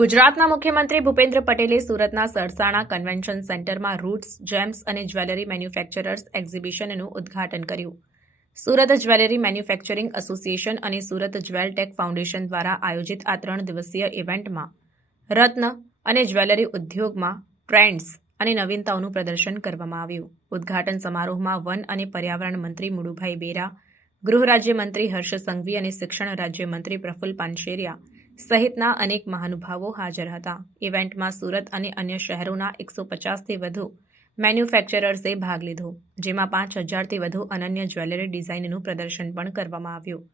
ગુજરાતના મુખ્યમંત્રી ભૂપેન્દ્ર પટેલે સુરતના સરસાણા કન્વેન્શન સેન્ટરમાં રૂટ્સ, જેમ્સ અને જ્વેલરી મેન્યુફેક્ચરર્સ એક્ઝિબિશનનું ઉદ્ઘાટન કર્યું. સુરત જ્વેલરી મેન્યુફેક્ચરિંગ એસોસિએશન અને સુરત જ્વેલટેક ફાઉન્ડેશન દ્વારા આયોજિત આ 3 દિવસીય ઇવેન્ટમાં રત્ન અને જ્વેલરી ઉદ્યોગમાં ટ્રેન્ડ્સ અને નવીનતાઓનું પ્રદર્શન કરવામાં આવ્યું. ઉદ્ઘાટન સમારોહમાં વન અને પર્યાવરણ મંત્રી મુળુભાઈ બેરા, ગૃહ રાજ્યમંત્રી હર્ષ સંઘવી અને શિક્ષણ રાજ્યમંત્રી પ્રફુલ્લ પાનશેરિયા સહિતના અનેક મહાનુભાવો હાજર હતા. ઇવેન્ટમાં સુરત અને અન્ય શહેરોના 150થી વધુ મેન્યુફેક્ચરર્સે ભાગ લીધો, જેમાં 5000થી વધુ અનન્ય જ્વેલરી ડિઝાઇનનું પ્રદર્શન પણ કરવામાં આવ્યું.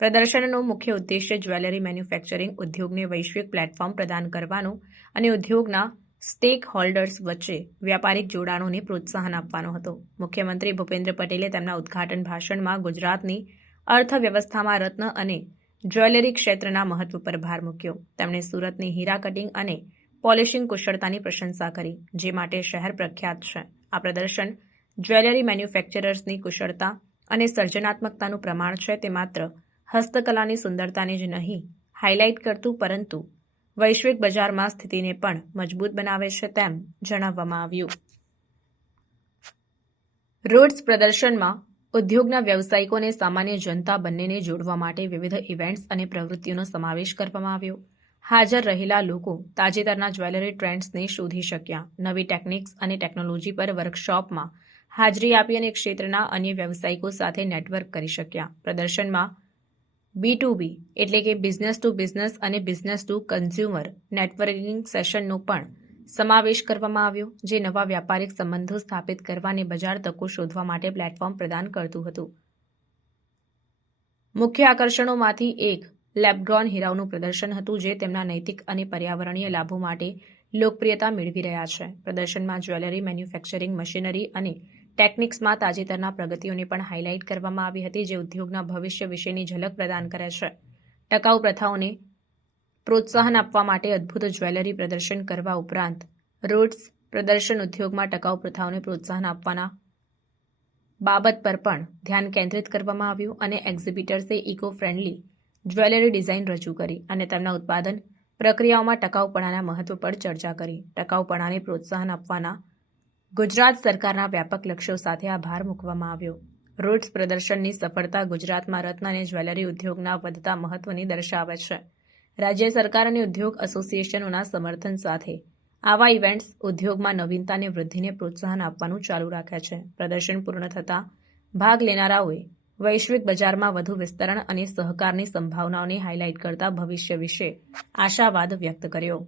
પ્રદર્શનનો મુખ્ય ઉદ્દેશ્ય જ્વેલરી મેન્યુફેક્ચરિંગ ઉદ્યોગને વૈશ્વિક પ્લેટફોર્મ પ્રદાન કરવાનો અને ઉદ્યોગના સ્ટેક હોલ્ડર્સ વચ્ચે વ્યાપારિક જોડાણોને પ્રોત્સાહન આપવાનો હતો. મુખ્યમંત્રી ભૂપેન્દ્ર પટેલે તેમના ઉદ્ઘાટન ભાષણમાં ગુજરાતની અર્થવ્યવસ્થામાં રત્ન અને જ્વેલરી ક્ષેત્રના મહત્વ પર ભાર મૂક્યો. તેમણે સુરતની હીરા કટિંગ અને પોલિશિંગ કુશળતાની પ્રશંસા કરી, જે માટે શહેર પ્રખ્યાત છે. આ પ્રદર્શન જ્વેલરી મેન્યુફેક્ચરર્સની કુશળતા અને સર્જનાત્મકતાનું પ્રમાણ છે. તે માત્ર હસ્તકલાની સુંદરતાને જ નહીં હાઇલાઇટ કરતું, પરંતુ વૈશ્વિક બજારમાં સ્થિતિને પણ મજબૂત બનાવે છે, તેમ જણાવવામાં આવ્યું. રૂટ્સ પ્રદર્શનમાં ઉદ્યોગના વ્યવસાયિકો અને સામાન્ય જનતા બંનેને જોડવા માટે વિવિધ ઇવેન્ટ્સ અને પ્રવૃત્તિઓનો સમાવેશ કરવામાં આવ્યો. હાજર રહેલા લોકો તાજેતરના જ્વેલરી ટ્રેન્ડ્સને શોધી શક્યા, નવી ટેકનિક્સ અને ટેકનોલોજી પર વર્કશોપમાં હાજરી આપી અને ક્ષેત્રના અન્ય વ્યવસાયિકો સાથે નેટવર્ક કરી શક્યા. પ્રદર્શનમાં B2B એટલે કે બિઝનેસ ટુ બિઝનેસ અને બિઝનેસ ટુ કન્ઝ્યુમર નેટવર્કિંગ સેશનનો પણ સમાવેશ કરવામાં આવ્યો, જે નવા વ્યાપારિક સંબંધો સ્થાપિત કરવા અને બજાર તકો શોધવા માટે પ્લેટફોર્મ પ્રદાન કરતું હતું. મુખ્ય આકર્ષણોમાંથી એક લેબગ્રોન હીરાઓનું પ્રદર્શન હતું, જે તેમના નૈતિક અને પર્યાવરણીય લાભો માટે લોકપ્રિયતા મેળવી રહ્યા છે. પ્રદર્શનમાં જ્વેલરી મેન્યુફેક્ચરિંગ મશીનરી અને ટેકનિક્સમાં તાજેતરના પ્રગતિઓને પણ હાઇલાઇટ કરવામાં આવી હતી, જે ઉદ્યોગના ભવિષ્ય વિશેની ઝલક પ્રદાન કરે છે. ટકાઉ પ્રથાઓને પ્રોત્સાહન આપવા માટે અદ્ભુત જ્વેલરી પ્રદર્શન કરવા ઉપરાંત રૂટ્સ પ્રદર્શન ઉદ્યોગમાં ટકાઉ પ્રથાઓને પ્રોત્સાહન આપવાના બાબત પર પણ ધ્યાન કેન્દ્રિત કરવામાં આવ્યું અને એક્ઝિબિટર્સે ઇકો ફ્રેન્ડલી જ્વેલરી ડિઝાઇન રજૂ કરી અને તેમના ઉત્પાદન પ્રક્રિયાઓમાં ટકાઉપણાના મહત્વ પર ચર્ચા કરી. ટકાઉપણાને પ્રોત્સાહન આપવાના ગુજરાત સરકારના વ્યાપક લક્ષ્યો સાથે આ ભાર મૂકવામાં આવ્યો. રૂટ્સ પ્રદર્શનની સફળતા ગુજરાતમાં રત્ન અને જ્વેલરી ઉદ્યોગના વધતા મહત્વને દર્શાવે છે. રાજ્ય સરકાર અને ઉદ્યોગ એસોસિએશનોના સમર્થન સાથે આવા ઇવેન્ટ્સ ઉદ્યોગમાં નવીનતા અને વૃદ્ધિને પ્રોત્સાહન આપવાનું ચાલુ રાખે છે. પ્રદર્શન પૂર્ણ થતાં ભાગ લેનારાઓએ વૈશ્વિક બજારમાં વધુ વિસ્તરણ અને સહકારની સંભાવનાઓને હાઇલાઇટ કરતા ભવિષ્ય વિશે આશાવાદ વ્યક્ત કર્યો.